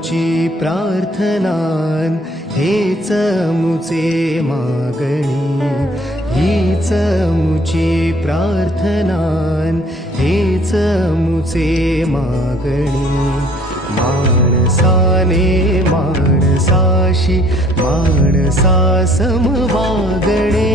मुची प्रार्थनान हेच मुचे मागणी, हीच मुची प्रार्थनान हेच मुचे मागणी. माणसाने माणसाशी माणसासम वागणे,